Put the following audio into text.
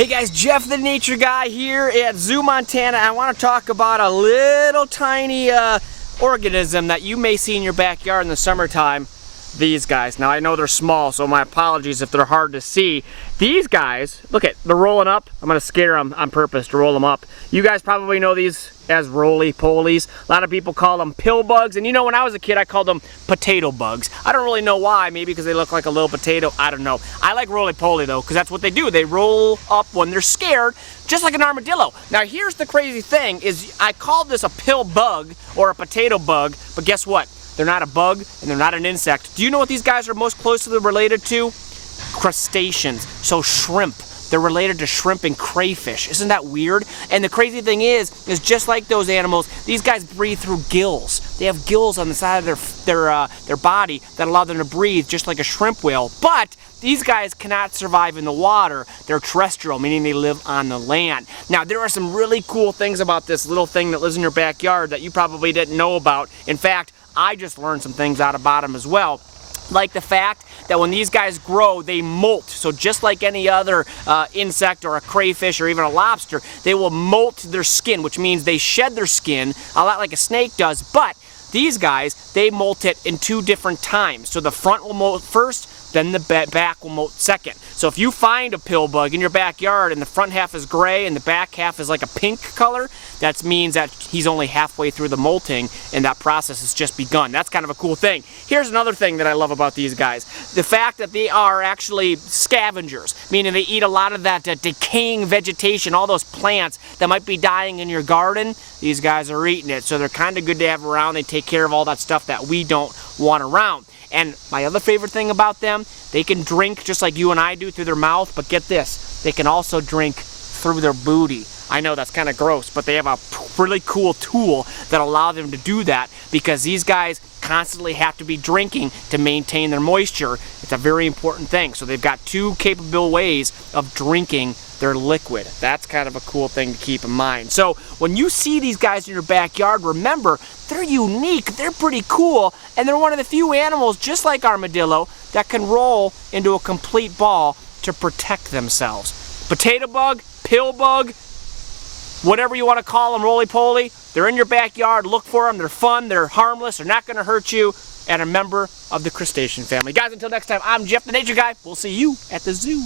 Hey guys, Jeff the Nature Guy here at Zoo Montana. I want to talk about a little tiny organism that you may see in your backyard in the summertime. These guys. Now I know they're small, so my apologies if they're hard to see. These guys, look at, they're rolling up. I'm going to scare them on purpose to roll them up. You guys probably know these as roly-polies. A lot of people call them pill bugs, and you know when I was a kid I called them potato bugs. I don't really know why, maybe because they look like a little potato, I don't know. I like roly-poly though, because that's what they do. They roll up when they're scared, just like an armadillo. Now here's the crazy thing, is I called this a pill bug or a potato bug, but guess what? They're not a bug and they're not an insect. Do you know what these guys are most closely related to? Crustaceans, so shrimp. They're related to shrimp and crayfish. Isn't that weird? And the crazy thing is just like those animals, these guys breathe through gills. They have gills on the side of their body that allow them to breathe just like a shrimp will. But these guys cannot survive in the water. They're terrestrial, meaning they live on the land. Now, there are some really cool things about this little thing that lives in your backyard that you probably didn't know about. In fact, I just learned some things out about them as well. Like the fact that when these guys grow, they molt. So just like any other insect or a crayfish or even a lobster, they will molt their skin, which means they shed their skin a lot like a snake does. But these guys, they molt it in two different times. So the front will molt first, then the back will molt second. So if you find a pill bug in your backyard and the front half is gray and the back half is like a pink color, that means that he's only halfway through the molting and that process has just begun. That's kind of a cool thing. Here's another thing that I love about these guys. The fact that they are actually scavengers, meaning they eat a lot of that decaying vegetation, all those plants that might be dying in your garden, these guys are eating it. So they're kind of good to have around. They take care of all that stuff that we don't want around. And my other favorite thing about them, they can drink just like you and I do through their mouth, but get this, they can also drink through their booty. I know that's kind of gross, but they have a really cool tool that allows them to do that because these guys constantly have to be drinking to maintain their moisture. It's a very important thing. So they've got two capable ways of drinking their liquid. That's kind of a cool thing to keep in mind. So when you see these guys in your backyard, remember, they're unique, they're pretty cool, and they're one of the few animals, just like armadillo, that can roll into a complete ball to protect themselves. Potato bug, pill bug, whatever you want to call them, roly-poly, they're in your backyard. Look for them. They're fun. They're harmless. They're not going to hurt you. And a member of the crustacean family. Guys, until next time, I'm Jeff the Nature Guy. We'll see you at the zoo.